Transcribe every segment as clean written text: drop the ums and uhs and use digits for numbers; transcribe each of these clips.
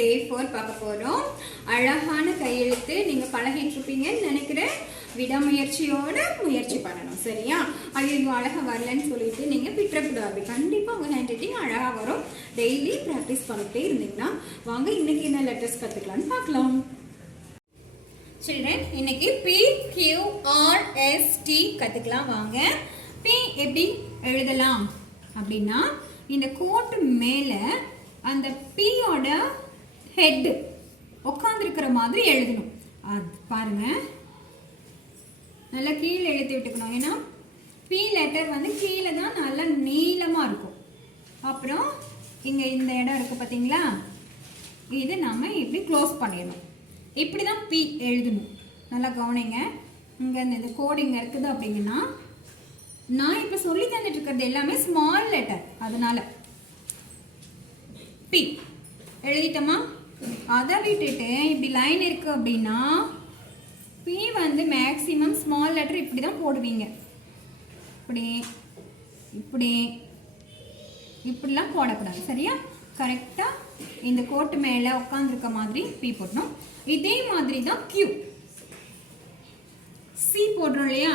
டே 4 பார்க்க போறோம். அழகான கையெழுத்து நீங்க பழகிட்டு இருப்பீங்கன்னு நினைக்கிறேன். விடாமுயற்சியோட முயற்சி பண்ணணும், சரியா? ஐயோ அழகா வரலன்னு சொல்லிட்டு நீங்க விட்டுறக்கூடாது. கண்டிப்பா உங்க ஹேண்ட் ரைட்டிங் அழகா வரும். டெய்லி ப்ராக்டிஸ் பண்ணிட்டே இருந்தீங்கன்னா வாங்க இன்னைக்கு என்ன லெட்டர்ஸ் கத்துக்கலாம்னு பார்க்கலாம். சில்ட்ரன், இன்னைக்கு PQRST கத்துக்கலாம் வாங்க. P எப்படி எழுதலாம் அப்படின்னா, இந்த கோட்டு மேல அந்த P-யோட ஹெட் உட்காந்துருக்கிற மாதிரி எழுதணும். அது பாருங்க, நல்லா கீழே எழுதி விட்டுக்கணும். ஏன்னா P லெட்டர் வந்து கீழே தான் நல்லா நீளமா இருக்கும். அப்புறம் இங்க இந்த இடம் இருக்கு பார்த்தீங்களா, இது நம்ம இப்படி க்ளோஸ் பண்ணிடணும். இப்படி தான் P எழுதணும். நல்லா கவனிங்க. இங்கே இந்த கோடிங்க இருக்குது அப்படிங்கன்னா, நான் இப்போ சொல்லி தந்துட்டு இருக்கிறது எல்லாமே ஸ்மால் லெட்டர், அதனால P எழுதிட்டோமா? அதை விட்டுட்டு இப்படி லைன் இருக்கு அப்படின்னா P வந்து மேக்ஸிமம் ஸ்மால் லெட்டர் இப்படி தான் போடுவீங்க. இப்படி இப்படி இப்படிலாம் போடக்கூடாது, சரியா? கரெக்டாக இந்த கோட்டு மேலே உட்காந்துருக்க மாதிரி P போடணும். இதே மாதிரி தான் Q. C போடுறோம் இல்லையா?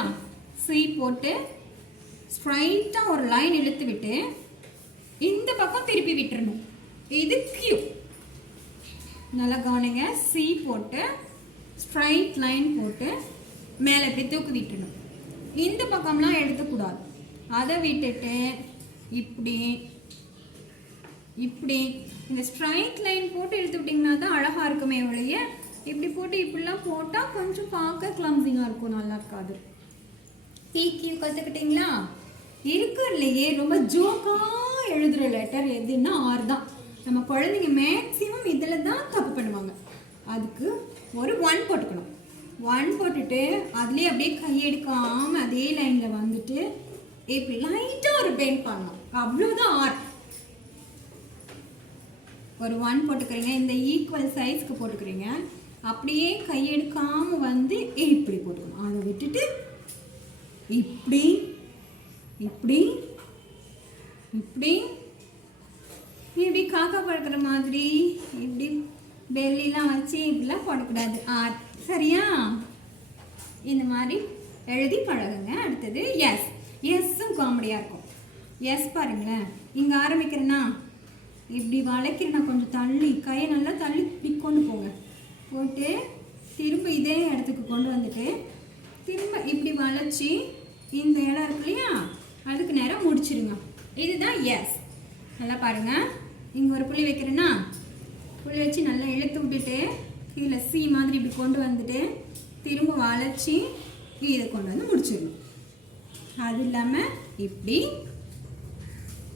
C போட்டு ஸ்ட்ரைட்டாக ஒரு லைன் இழுத்து விட்டு இந்த பக்கம் திருப்பி விட்டுறணும். இது Q. நல்லா கவனிங்க. C போட்டு ஸ்ட்ரைட் லைன் போட்டு மேலே இப்படி தூக்கி விட்டுறணும். இந்த பக்கம்லாம் எடுத்துக்கூடாது. அதை விட்டுட்டு இப்படி இப்படி இந்த ஸ்ட்ரைட் லைன் போட்டு எடுத்து விட்டிங்கன்னா தான் அழகாக இருக்குமே ஒழிய இப்படி போட்டு இப்படிலாம் போட்டால் கொஞ்சம் பார்க்க கிளம்சிங்காக இருக்கும், நல்லா இருக்காது. PQ கற்றுக்கிட்டிங்களா? இருக்கு இல்லையே, ரொம்ப ஜோக்காக எழுதுகிற லெட்டர் எதுன்னா R தான். நம்ம குழந்தைங்க மேக்ஸிமம் இதில் தான் தப்பு பண்ணுவாங்க. அதுக்கு ஒரு 1 போட்டுக்கணும். 1 போட்டுட்டு அதுலேயே அப்படியே கையெடுக்காமல் அதே லைனில் வந்துட்டு இப்படி லைட்டாக ஒரு பெண்ட் பண்ணணும். அவ்வளோதான் R. ஒரு 1 போட்டுக்கிறீங்க, இந்த ஈக்குவல் சைஸ்க்கு போட்டுக்கிறீங்க. அப்படியே கையெடுக்காமல் வந்து இப்படி போட்டுக்கணும். அதை விட்டுட்டு இப்படி இப்படி இப்படி இப்படி காக்கா பழக்கிற மாதிரி இப்படி பெல்லிலாம் வச்சு இப்படிலாம் போடக்கூடாது R, சரியா? இந்த மாதிரி எழுதி பழகுங்க. அடுத்தது எஸ். எஸ்ஸும் காமெடியாக இருக்கும். எஸ் பாருங்களேன், இங்கே ஆரம்பிக்கிறேன்னா இப்படி வளைக்கிறேன்னா கொஞ்சம் தள்ளி கையை நல்லா தள்ளி இப்படி கொண்டு போங்க. போட்டு திரும்ப இதே இடத்துக்கு கொண்டு வந்துட்டு திரும்ப இப்படி வளைச்சி இந்த இடம் இருக்கு இல்லையா, அதுக்கு நேரம் முடிச்சிடுங்க. இதுதான் எஸ். நல்லா பாருங்கள். இங்கே ஒரு புள்ளி வைக்கிறேன்னா புள்ளி வச்சு நல்லா இழுத்து விட்டுட்டு கீழே C மாதிரி இப்படி கொண்டு வந்துட்டு திரும்ப வளைச்சி இதை கொண்டு வந்து முடிச்சிடணும். அது இல்லாமல் இப்படி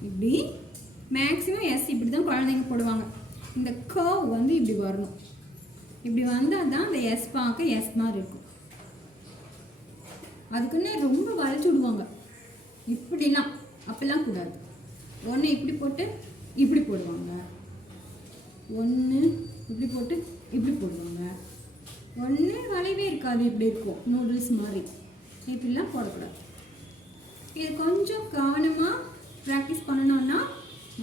இப்படி மேக்ஸிமம் எஸ் இப்படி தான் குழந்தைங்க போடுவாங்க. இந்த கர்வ் வந்து இப்படி வரணும். இப்படி வந்தால் தான் அந்த எஸ் பார்க்க எஸ் மாதிரி இருக்கும். அதுக்குன்னு ரொம்ப வளைச்சி விடுவாங்க இப்படிலாம். அப்படிலாம் கூடாது. ஒன்று இப்படி போட்டு இப்படி போடுவாங்க, ஒன்று இப்படி போட்டு இப்படி போடுவாங்க, ஒன்று வளைவே இருக்காது, இப்படி இருக்கும் நூடுல்ஸ் மாதிரி. இப்படிலாம் போடக்கூடாது. இது கொஞ்சம் கவனமாக ப்ராக்டிஸ் பண்ணணும்னா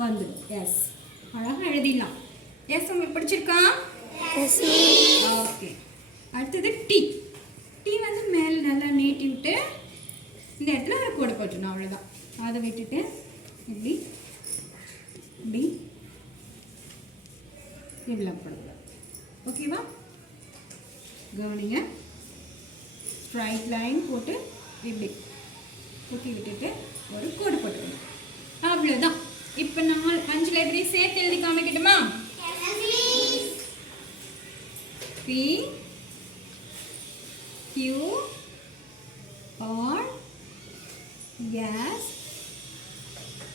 வந்துடும். எஸ் அழகாக எழுதிடலாம். எஸ் உங்களுக்கு பிடிச்சிருக்கா? ஓகே. அடுத்தது டி. டி வந்து மேலே நல்லா நீட்டி விட்டு இந்த இடத்துல ஒரு கோடு போட்டுணும், அவ்வளோதான். அதை விட்டுட்டு இப்படி இப்படி இப்படிலாம் போடக்கூடாது, ஓகேவா? கவனிங்க. ஸ்ட்ரைட் லைன் போட்டு இப்படி தூக்கி விட்டுட்டு ஒரு கோடு போட்டுக்கணும், அவ்வளோதான். இப்போ 5 லெட்டரையும் சேர்த்து எழுதி காமிக்கட்டுமா? P Q R S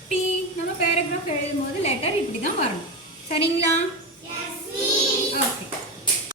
T. நம்ம பேராகிராஃப் எழுதும் போது லெட்டர் இப்படி தான் வரணும், சரிங்களா?